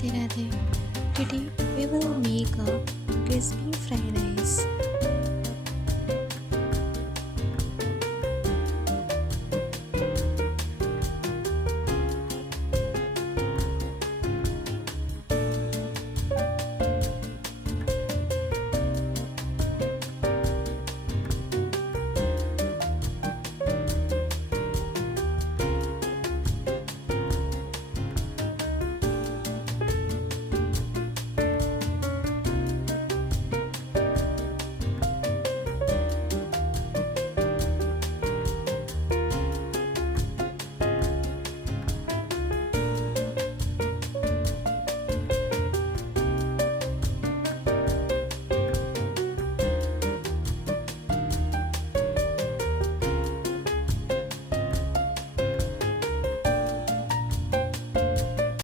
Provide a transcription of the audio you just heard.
Radhe Radhe. Today we will make a crispy fried rice.